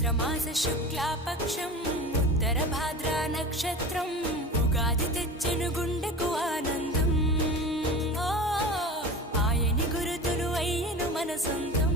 చైత్రమాస శుక్లాపక్షం ఉత్తర భాద్రా నక్షత్రం ఉగాది తెచ్చెను గుండెకు ఆనందం ఆయని గురుతులు అయ్యను మన సొంతం